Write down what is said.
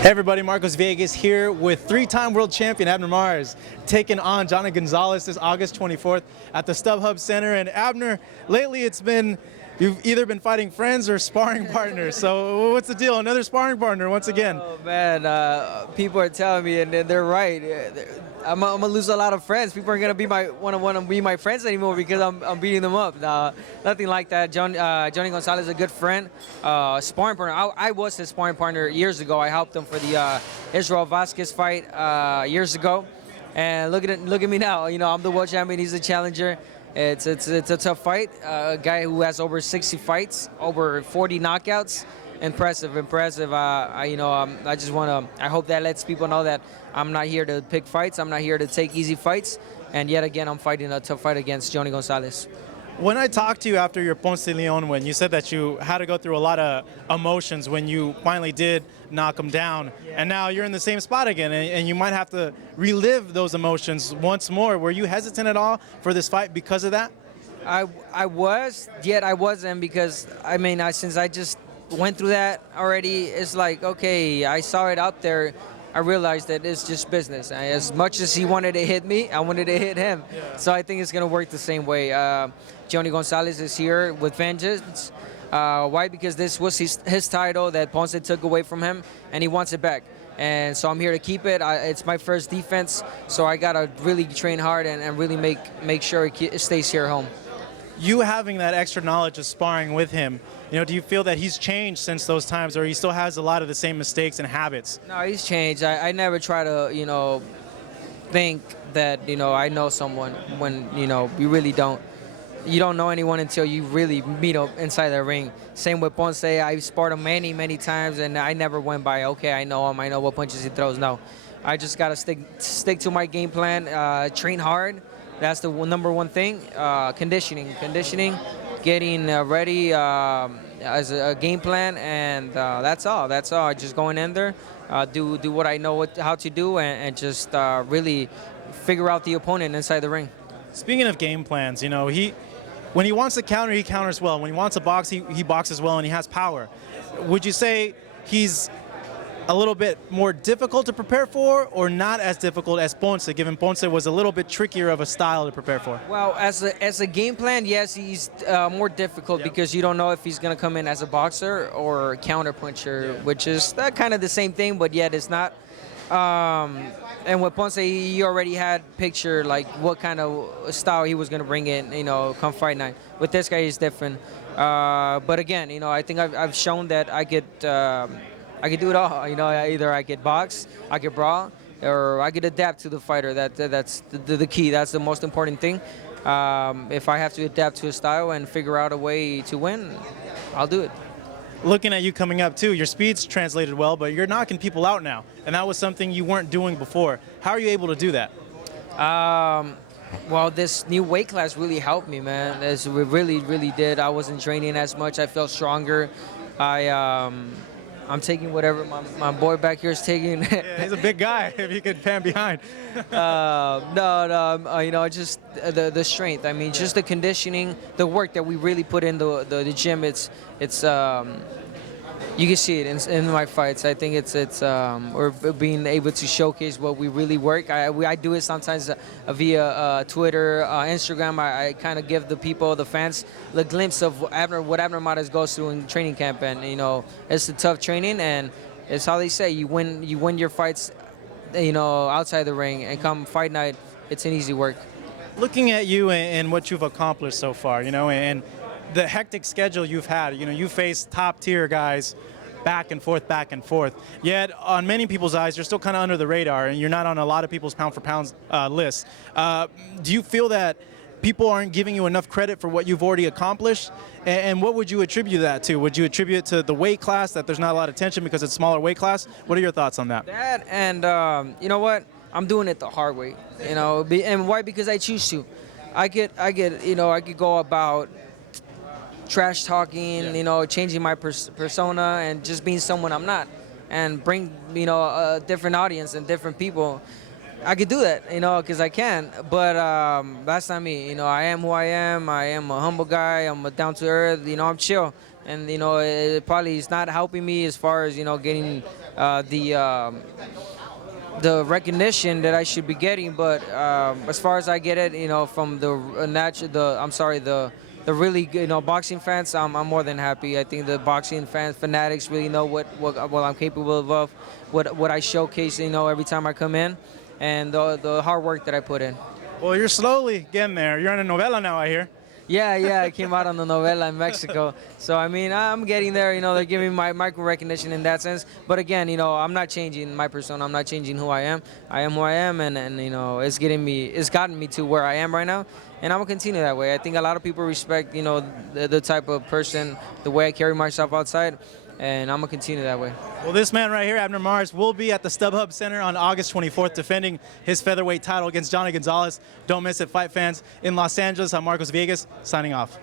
Hey everybody, Marcos Vegas here with three-time world champion Abner Mares taking on Jhonny Gonzalez this August 24th at the StubHub Center. And Abner, lately you've either been fighting friends or sparring partners. So what's the deal? Another sparring partner once again. Oh man, people are telling me, and they're right. I'm gonna lose a lot of friends. People aren't gonna want to be my friends anymore because I'm beating them up. Nothing like that. Jhonny Gonzalez is a good friend, sparring partner. I was his sparring partner years ago. I helped him for the Israel Vasquez fight years ago, and look at me now. You know, I'm the world champion. He's the challenger. It's a tough fight. A guy who has over 60 fights, over 40 knockouts. Impressive. I just want to. I hope that lets people know that I'm not here to pick fights. I'm not here to take easy fights. And yet again, I'm fighting a tough fight against Jhonny Gonzalez. When I talked to you after your Ponce de Leon win, you said that you had to go through a lot of emotions when you finally did knock him down. Yeah. And now you're in the same spot again, and you might have to relive those emotions once more. Were you hesitant at all for this fight because of that? I was, yet I wasn't, because since I just went through that already, it's like, okay, I saw it out there. I realized that it's just business. As much as he wanted to hit me, I wanted to hit him. Yeah. So I think it's going to work the same way. Jhonny Gonzalez is here with vengeance. Why? Because this was his title that Ponce took away from him, and he wants it back. And so I'm here to keep it. It's my first defense, so I got to really train hard and really make sure it stays here at home. You having that extra knowledge of sparring with him, do you feel that he's changed since those times, or he still has a lot of the same mistakes and habits? No, he's changed. I never try to, think that, I know someone when, you really don't. You don't know anyone until you really meet up inside the ring. Same with Ponce. I sparred him many, many times, and I never went by, okay, I know him, I know what punches he throws. No, I just got to stick to my game plan, train hard. That's the number one thing. Conditioning, getting ready as a game plan, and that's all. Just going in there, do what I know how to do, and just really figure out the opponent inside the ring. Speaking of game plans, when he wants to counter, he counters well. When he wants to box, he boxes well, and he has power. Would you say he's a little bit more difficult to prepare for, or not as difficult as Ponce, given Ponce was a little bit trickier of a style to prepare for? Well, as a game plan, yes, he's more difficult, because you don't know if he's going to come in as a boxer or a counter puncher, which is kind of the same thing, but yet it's not. And with Ponce, he already had picture like what kind of style he was going to bring in, come fight night. With this guy, he's different. But again, I think I've shown that I could do it all. Either I could box, I could brawl, or I could adapt to the fighter. That's the key. That's the most important thing. If I have to adapt to a style and figure out a way to win, I'll do it. Looking at you coming up too, your speed's translated well, but you're knocking people out now, and that was something you weren't doing before. How are you able to do that? Well, this new weight class really helped me, man. It really, really did. I wasn't training as much. I felt stronger. I'm taking whatever my boy back here is taking. Yeah, he's a big guy, if you could pan behind. Just the strength. Just the conditioning, the work that we really put in the gym. You can see it in my fights. I think we're being able to showcase what we really work. I do it sometimes via Twitter, Instagram. I kind of give the people, the fans, the glimpse of what Abner Mares goes through in training camp, and it's a tough training, and it's how they say you win your fights, outside the ring, and come fight night, it's an easy work. Looking at you and what you've accomplished so far, and the hectic schedule you've had, you face top tier guys back and forth. Yet on many people's eyes, you're still kind of under the radar, and you're not on a lot of people's pound for pound list. Do you feel that people aren't giving you enough credit for what you've already accomplished? And what would you attribute that to? Would you attribute it to the weight class, that there's not a lot of tension because it's a smaller weight class? What are your thoughts on that? That, and you know what? I'm doing it the hard way. And why? Because I choose to. I could go about trash talking, changing my persona and just being someone I'm not, and bring, a different audience and different people. I could do that, because I can, but that's not me. I am who I am. I am a humble guy. I'm a down to earth. I'm chill. and it probably is not helping me as far as getting the recognition that I should be getting. But as far as I get it, from the the really good, boxing fans, I'm more than happy. I think the boxing fanatics really know what I'm capable of, what I showcase, every time I come in, and the hard work that I put in. Well, you're slowly getting there. You're in a novela now, I hear. Yeah, I came out on the novela in Mexico. So, I mean, I'm getting there. They're giving me my micro recognition in that sense. But again, I'm not changing my persona. I'm not changing who I am. I am who I am, and it's gotten me to where I am right now. And I'm going to continue that way. I think a lot of people respect, the type of person, the way I carry myself outside. And I'm going to continue that way. Well, this man right here, Abner Mares, will be at the StubHub Center on August 24th defending his featherweight title against Jhonny Gonzalez. Don't miss it, fight fans. In Los Angeles, I'm Marcos Viegas, signing off.